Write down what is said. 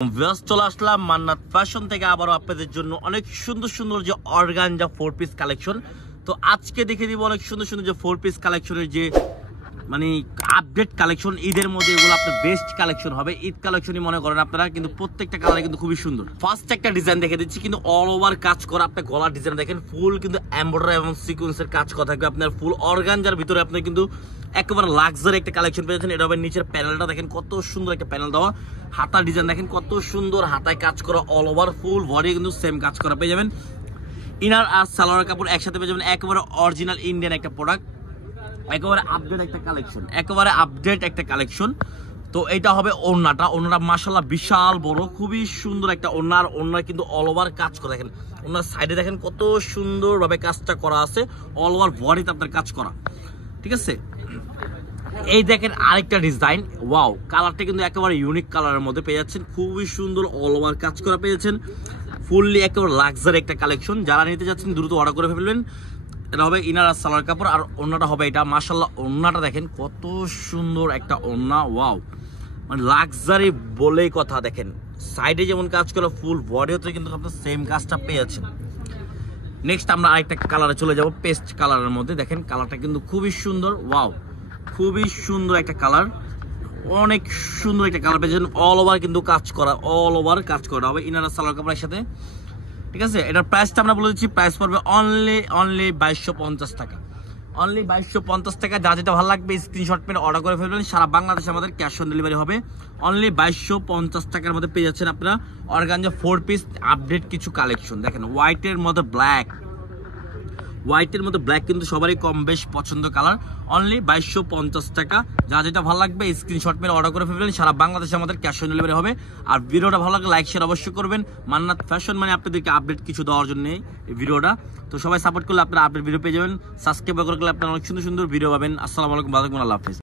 চলে আসলাম মান্নাত ফ্যাশন থেকে আবারও আপনাদের জন্য অনেক সুন্দর সুন্দর যে অর্গানজা 4 পিস কালেকশন। তো আজকে দেখে দিব অনেক সুন্দর সুন্দর যে 4 পিস কালেকশনের যে মানে আপডেট কালেকশন। ঈদের মধ্যে এগুলো আপনার বেস্ট কালেকশন হবে, ঈদ কালেকশনই মনে করেন আপনারা, কিন্তু প্রত্যেকটা কালার কিন্তু খুবই সুন্দর। ফার্স্ট একটা ডিজাইন দেখে দিচ্ছি, কিন্তু অল ওভার কাজ করা। আপনার গলার ডিজাইন দেখেন ফুল কিন্তু এমব্রয়ডারি এবং সিকোয়েন্সের কাজ করা থাকবে। আপনার ফুল অর্গানজার ভিতরে আপনি কিন্তু একেবারে লাক্সারি একটা কালেকশন পেয়েছেন। এটা হবে নিচের প্যানেলটা দেখেন কত সুন্দর একটা প্যানেল দেওয়া, হাতার ডিজাইন দেখেন কত সুন্দর, হাতায় কাজ করা, অল ওভার ফুল বডি কিন্তু সেম কাজ করা পেয়ে যাবেন। ইনার আর সালোয়ার কাপড় একসাথে পেয়ে যাবেন, একেবারে অরিজিনাল ইন্ডিয়ান একটা প্রোডাক্ট, একেবারে আপডেট একটা কালেকশন, একেবারে আপডেট একটা কালেকশন। তো এটা হবে ওড়নাটা, ওড়নাটা মাশাআল্লাহ বিশাল বড়, খুবই সুন্দর একটা ওড়না। আর ওড়না কিন্তু অল ওভার কাজ করা, দেখেন ওড়নার সাইডে দেখেন কত সুন্দরভাবে কাজটা করা আছে, অল ওভার বডিতে আপনার কাজ করা, ঠিক আছে। এই দেখেন আরেকটা ডিজাইন, ওয়াও, কালারটা কিন্তু একেবারে ইউনিক কালারের মধ্যে পেয়ে যাচ্ছেন, খুবই সুন্দর অল ওভার কাজ করা পেয়েছেন, ফুললি একেবারে লাক্সারি একটা কালেকশন। যারা নিতে যাচ্ছেন দ্রুত অর্ডার করে ফেলবেন। এটা হবে ইনার আর সালোয়ার কাপড়, আর ওড়নাটা হবে এটা। মাশাআল্লাহ ওড়নাটা দেখেন কত সুন্দর একটা ওড়না, ওয়াও, মানে লাক্সারি বলেই কথা। দেখেন সাইডে যেমন কাজ করা, ফুল বডি হতে কিন্তু আপনার সেম কাজটা পেয়ে যাচ্ছেন। নেক্সট আমরা আরেকটা কালারে চলে যাব, পেস্ট কালারের মধ্যে। দেখেন কালারটা কিন্তু খুবই সুন্দর, ওয়াও, খুবই সুন্দর একটা কালার, অনেক সুন্দর একটা কালার পেয়েছেন। অল ওভার কিন্তু কাজ করা, অল ওভার কাজ করা হবে ইনার আর সালোয়ার কাপড়ের সাথে, ঠিক আছে। এটার প্রাইসটা আমরা বলে দিচ্ছি, প্রাইস পড়বে অনলি 2250 টাকা, অনলি 2250 টাকা। যা যেটা ভালো লাগবে স্ক্রিনশট মেরে অর্ডার করে ফেলবেন। সারা বাংলাদেশে আমাদের ক্যাশ অন ডেলিভারি হবে। অনলি 2250 টাকার মধ্যে পেয়ে যাচ্ছেন আপনারা অর্গানজা 4 পিস আপডেট কিছু কালেকশন। দেখেন হোয়াইটের মধ্যে ব্ল্যাক, হোয়াইটের মধ্যে ব্ল্যাক কিন্তু সবারই কম বেশ পছন্দ কালার। অনলি 2250 টাকা। যা যেটা ভালো লাগবে স্ক্রিনশট মেরে অর্ডার করে ফেলবেন। সারা বাংলাদেশে আমাদের ক্যাশ অন ডেলিভারি হবে। আর ভিডিওটা ভালো লাগলে লাইক শেয়ার অবশ্যই করবেন। মান্নাত ফ্যাশন মানে আপনাদেরকে আপডেট কিছু দেওয়ার জন্য এই ভিডিওটা। তো সবাই সাপোর্ট করলে আপনারা আপডেট ভিডিও পেয়ে যাবেন। সাবস্ক্রাইব করে আপনারা অনেক সুন্দর সুন্দর ভিডিও পাবেন। আসসালামু আলাইকুম, আল্লাহ হাফেজ।